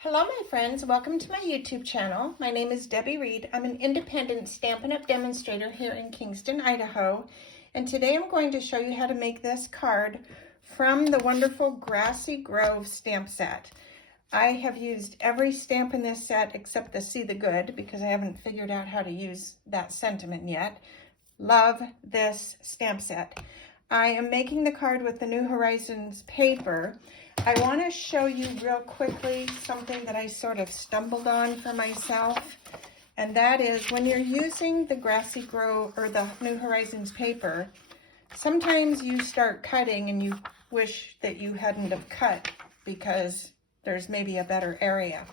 Hello my friends, welcome to my YouTube channel. My name is Debbie Reed. I'm an independent Stampin' Up! Demonstrator here in Kingston, Idaho. And today I'm going to show you how to make this card from the wonderful Grassy Grove stamp set. I have used every stamp in this set except the See the Good because I haven't figured out how to use that sentiment yet. Love this stamp set. I am making the card with the New Horizons paper. I want to show you real quickly something that I sort of stumbled on for myself, and that is when you're using the Grassy Grove or the New Horizons paper, sometimes you start cutting and you wish that you hadn't have cut because there's maybe a better area.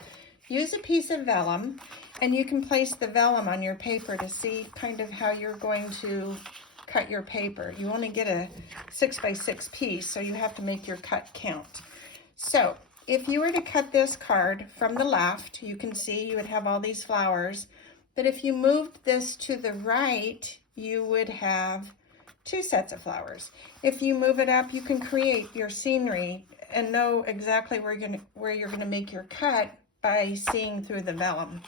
Use a piece of vellum, and you can place the vellum on your paper to see kind of how you're going to cut your paper. You only get a 6x6 piece, so you have to make your cut count. So if you were to cut this card from the left, you can see you would have all these flowers, but if you moved this to the right, you would have two sets of flowers. If you move it up, you can create your scenery and know exactly where you're gonna make your cut by seeing through the vellum.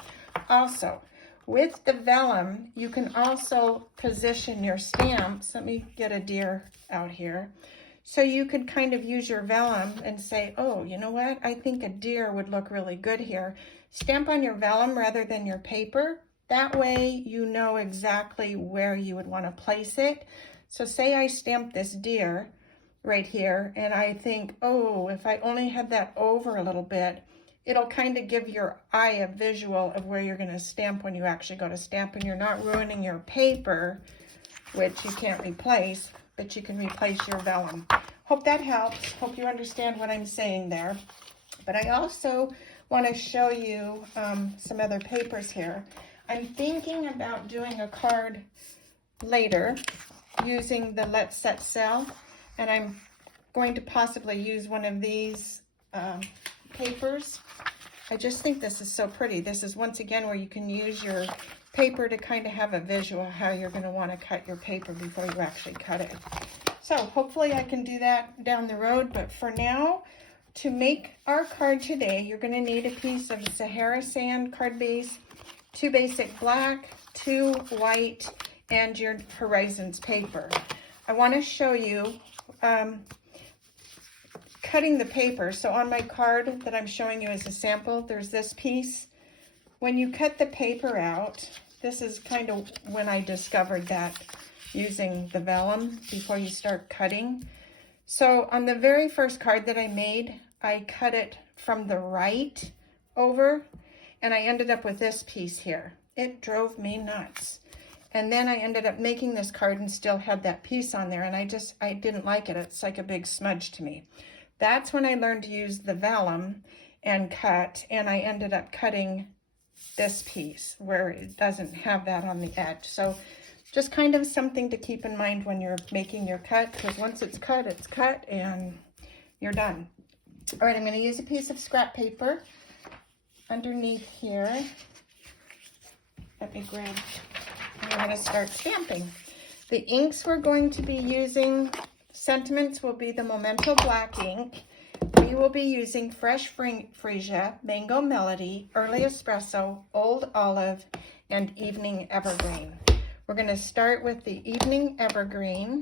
Also, with the vellum, you can also position your stamps. Let me get a deer out here. So you could kind of use your vellum and say, oh, you know what? I think a deer would look really good here. Stamp on your vellum rather than your paper. That way you know exactly where you would want to place it. So say I stamp this deer right here, and I think, oh, if I only had that over a little bit, it'll kind of give your eye a visual of where you're going to stamp when you actually go to stamp, and you're not ruining your paper, which you can't replace, but you can replace your vellum. Hope that helps. Hope you understand what I'm saying there. But I also want to show you some other papers here. I'm thinking about doing a card later using the Let's Set Sail, and I'm going to possibly use one of these papers. I just think this is so pretty. This is once again where you can use your paper to kind of have a visual how you're going to want to cut your paper before you actually cut it. So hopefully I can do that down the road, but for now, to make our card today, you're going to need a piece of Sahara sand card base, 2 basic black, 2 white, and your Horizons paper. I want to show you cutting the paper. So on my card that I'm showing you as a sample, there's this piece. When you cut the paper out, this is kind of when I discovered that using the vellum before you start cutting. So on the very first card that I made, I cut it from the right over, and I ended up with this piece here. It drove me nuts. And then I ended up making this card and still had that piece on there, and I didn't like it. It's like a big smudge to me. That's when I learned to use the vellum and cut, and I ended up cutting this piece where it doesn't have that on the edge. So just kind of something to keep in mind when you're making your cut, because once it's cut and you're done. All right, I'm going to use a piece of scrap paper underneath here. Let me grab, I'm going to start stamping. The inks we're going to be using, sentiments will be the Memento black ink. We will be using Fresh Freesia, Mango Melody, Early Espresso, Old Olive, and Evening Evergreen. We're going to start with the Evening Evergreen,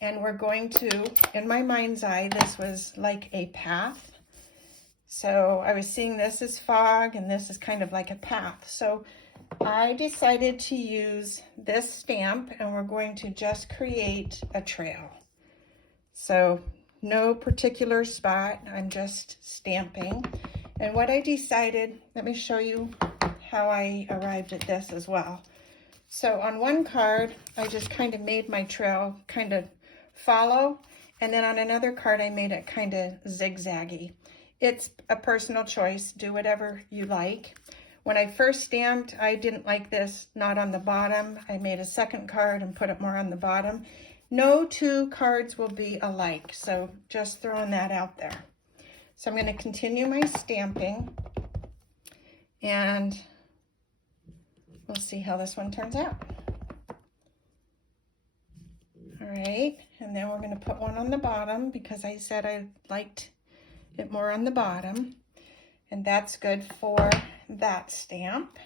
and we're going to, in my mind's eye, this was like a path. So I was seeing this as fog, and this is kind of like a path. So I decided to use this stamp, and we're going to just create a trail. So no particular spot, I'm just stamping. And what I decided, let me show you how I arrived at this as well. So on one card, I just kind of made my trail kind of follow, and then on another card, I made it kind of zigzaggy. It's a personal choice, do whatever you like. When I first stamped, I didn't like this knot on the bottom. I made a second card and put it more on the bottom. No 2 cards will be alike, so just throwing that out there. So I'm going to continue my stamping, and we'll see how this one turns out. All right, and then we're going to put one on the bottom because I said I liked it more on the bottom. And that's good for that stamp.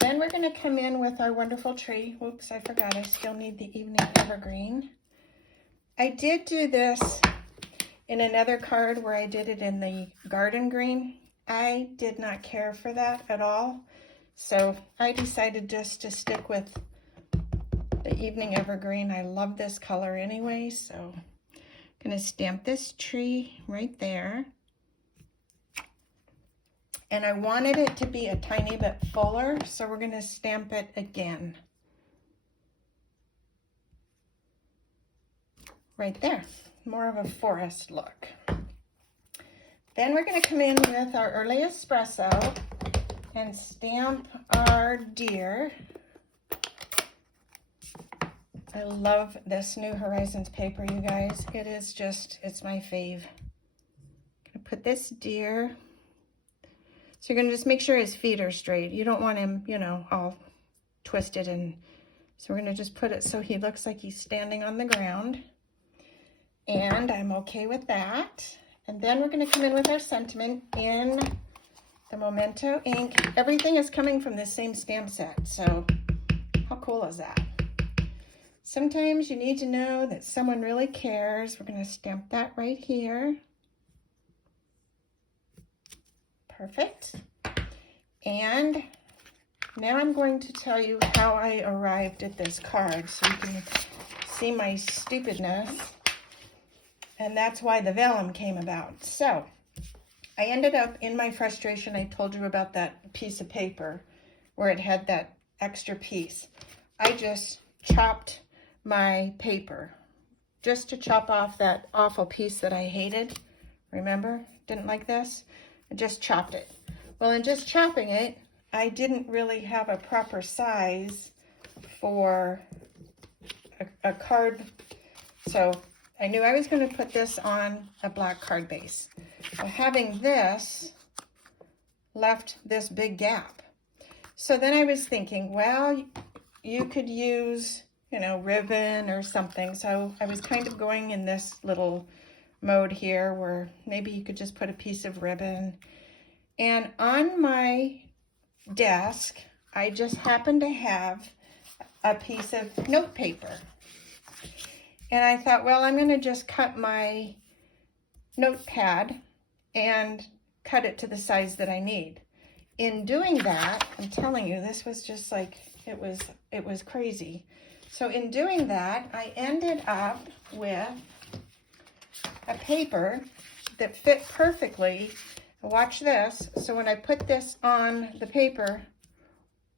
Then we're going to come in with our wonderful tree. Whoops, I forgot I still need the evening evergreen. I did do this in another card where I did it in the garden green. I did not care for that at all. So I decided just to stick with the evening evergreen. I love this color anyway, so I'm going to stamp this tree right there. And I wanted it to be a tiny bit fuller, so we're going to stamp it again. Right there, more of a forest look. Then we're going to come in with our early espresso and stamp our deer. I love this New Horizons paper, you guys. It is just, it's my fave. I'm going to put this deer. So you're going to just make sure his feet are straight. You don't want him, you know, all twisted. And so we're going to just put it so he looks like he's standing on the ground. And I'm okay with that. And then we're going to come in with our sentiment in the Memento ink. Everything is coming from the same stamp set. So how cool is that? Sometimes you need to know that someone really cares. We're going to stamp that right here. Perfect. And now I'm going to tell you how I arrived at this card so you can see my stupidness. And that's why the vellum came about. So I ended up, in my frustration, I told you about that piece of paper where it had that extra piece. I just chopped my paper just to chop off that awful piece that I hated. Remember? Didn't like this? I just chopped it. Well, in just chopping it, I didn't really have a proper size for a card. So I knew I was going to put this on a black card base. So having this left this big gap. So then I was thinking, well, you could use, you know, ribbon or something. So I was kind of going in this little mode here where maybe you could just put a piece of ribbon. And on my desk, I just happened to have a piece of note paper. And I thought, well, I'm going to just cut my notepad and cut it to the size that I need. In doing that, I'm telling you, this was just like, it was crazy. So in doing that, I ended up with a paper that fit perfectly. Watch this. So when I put this on the paper,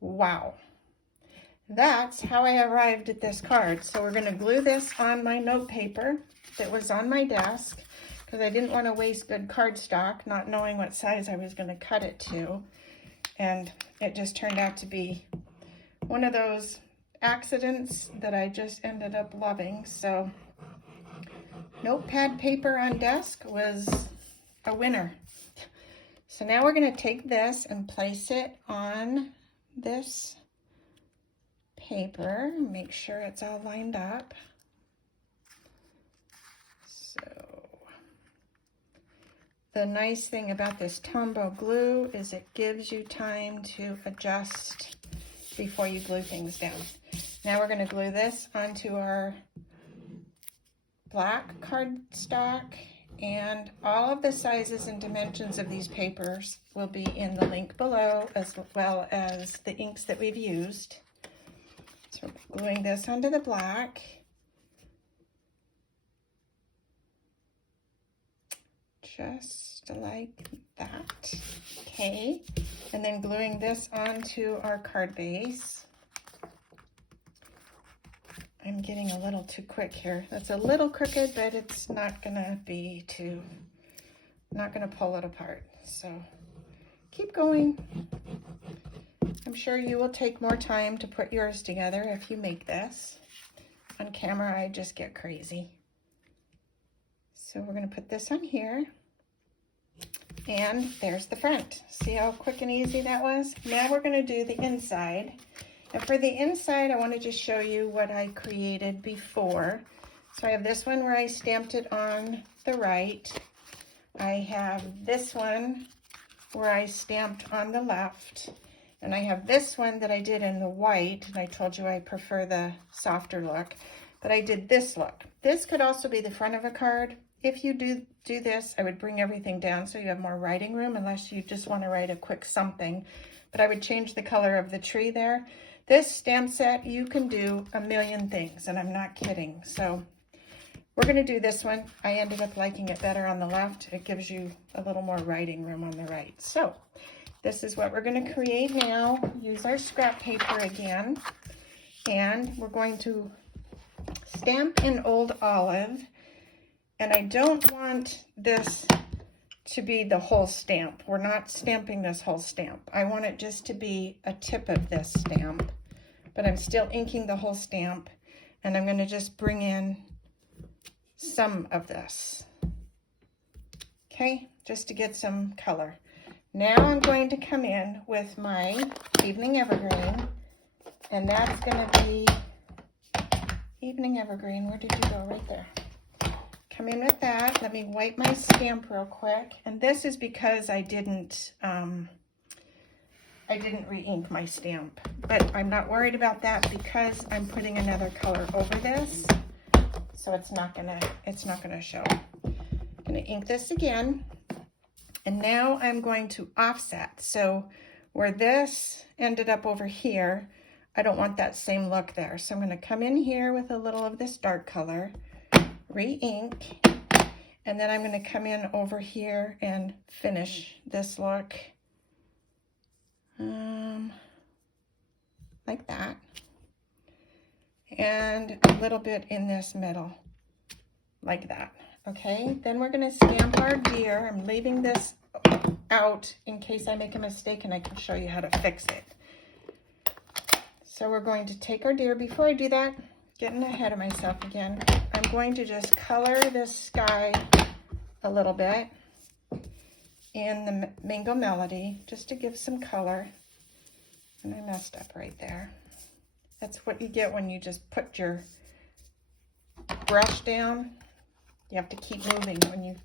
wow. That's how I arrived at this card. So we're going to glue this on my note paper that was on my desk because I didn't want to waste good cardstock, not knowing what size I was going to cut it to. And it just turned out to be one of those accidents that I just ended up loving. So notepad paper on desk was a winner. So now we're going to take this and place it on this paper. Make sure it's all lined up. So the nice thing about this Tombow glue is it gives you time to adjust before you glue things down. Now we're going to glue this onto our black cardstock, and all of the sizes and dimensions of these papers will be in the link below, as well as the inks that we've used. So we're gluing this onto the black. Just like that. Okay, and then gluing this onto our card base. I'm getting a little too quick here. That's a little crooked, but it's not gonna be too, not gonna pull it apart. So keep going. I'm sure you will take more time to put yours together if you make this. On camera, I just get crazy. So we're gonna put this on here. And there's the front. See how quick and easy that was? Now we're gonna do the inside. And for the inside, I want to just show you what I created before. So I have this one where I stamped it on the right. I have this one where I stamped on the left, and I have this one that I did in the white, and I told you I prefer the softer look, but I did this look. This could also be the front of a card. If you do this, I would bring everything down so you have more writing room, unless you just want to write a quick something, but I would change the color of the tree there. This stamp set, you can do a million things, and I'm not kidding. So we're going to do this one. I ended up liking it better on the left. It gives you a little more writing room on the right. So this is what we're going to create now. Use our scrap paper again. And we're going to stamp in Old Olive. And I don't want this to be the whole stamp. We're not stamping this whole stamp. I want it just to be a tip of this stamp. But I'm still inking the whole stamp. And I'm going to just bring in some of this. Okay, just to get some color. Now I'm going to come in with my Evening Evergreen, and that's going to be Evening Evergreen. Where did you go? Right there. Come in with that. Let me wipe my stamp real quick. And this is because I didn't re-ink my stamp, but I'm not worried about that because I'm putting another color over this, so it's not gonna show. I'm gonna ink this again, and now I'm going to offset. So where this ended up over here, I don't want that same look there. So I'm gonna come in here with a little of this dark color, re-ink, and then I'm gonna come in over here and finish this look. Like that, and a little bit in this middle, like that. Okay, then we're going to stamp our deer. I'm leaving this out in case I make a mistake and I can show you how to fix it. So we're going to take our deer. Before I do that, getting ahead of myself again, I'm going to just color this sky a little bit in the Mango Melody, just to give some color. And I messed up right there. That's what you get when you just put your brush down. You have to keep moving when you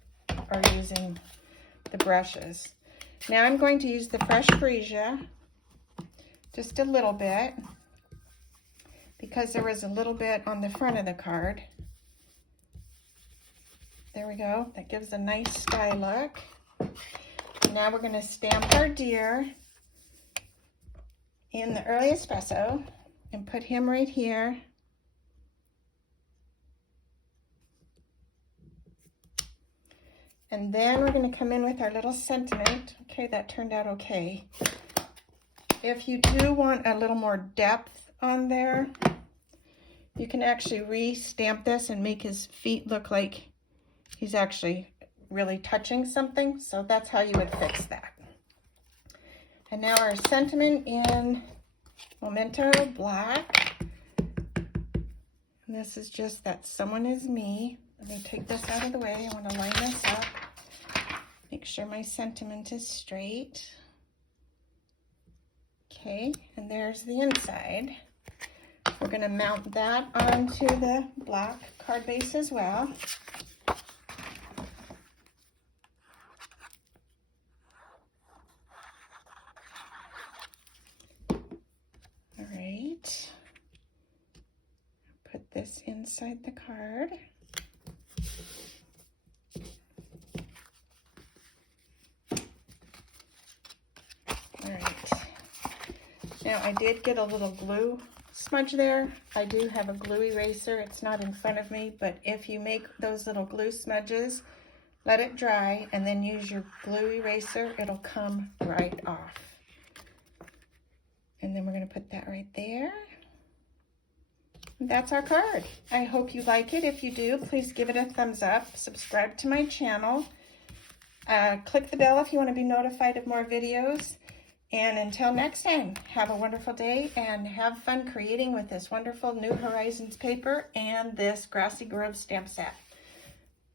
are using the brushes. Now I'm going to use the fresh freesia, just a little bit, because there was a little bit on the front of the card. There we go. That gives a nice sky look. Now we're going to stamp our deer in the early espresso and put him right here. And then we're going to come in with our little sentiment. Okay, that turned out okay. If you do want a little more depth on there, you can actually re-stamp this and make his feet look like he's actually really touching something. So that's how you would fix that. And now our sentiment in Memento Black. And this is just that someone is me. Let me take this out of the way. I want to line this up. Make sure my sentiment is straight. Okay, and there's the inside. We're going to mount that onto the black card base as well. Put this inside the card. All right. Now I did get a little glue smudge there. I do have a glue eraser. It's not in front of me, but if you make those little glue smudges, let it dry and then use your glue eraser. It'll come right off. And then we're going to put that right there. That's our card. I hope you like it. If you do, please give it a thumbs up. Subscribe to my channel. Click the bell if you want to be notified of more videos. And until next time, have a wonderful day and have fun creating with this wonderful New Horizons paper and this Grassy Grove stamp set.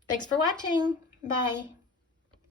Thanks for watching. Bye.